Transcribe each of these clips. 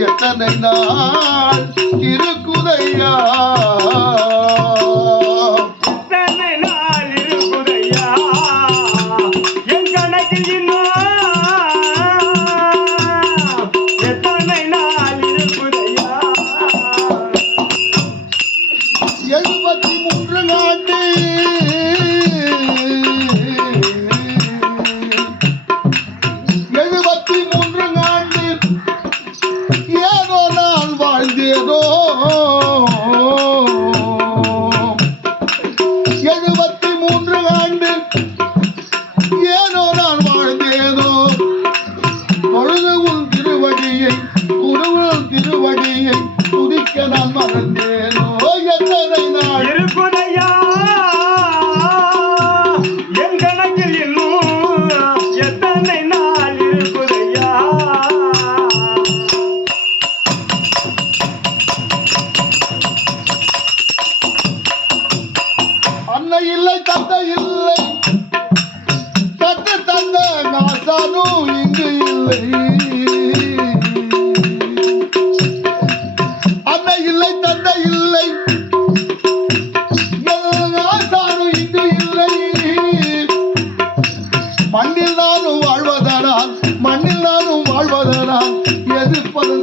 எத்தனை நாள் இருக்குதையா வாழ்ந்தேனோ எழுபத்தி மூன்று ஆண்டு ஏனோ நான் வாழ்ந்தேனோ? பொழுது உன் திருவடியை குருவன் திருவடியை துதிக்க நான் மறந்தேனோ? எத்தனை நாள்? என் கணக்கில் இன்னும் எத்தனை அன்னை இல்லை தந்தை இல்லை. தத்து தந்த நாசானும் இங்கு இல்லை. அன்னை இல்லை தந்தை இல்லை. நாசானும் இங்கு இல்லை. மண்ணில் நானும் வாழ்வதனால் மண்ணில் நானும் வாழ்வதனால் எதிர்ப்பதும்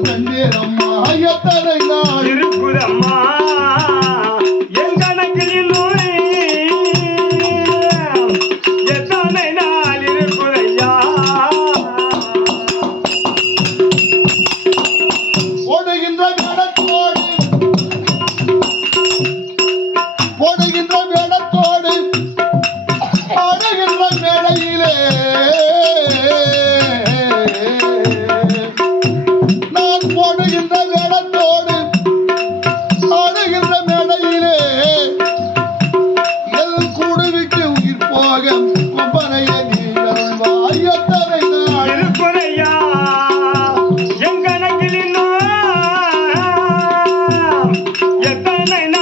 ఎక్కడైనా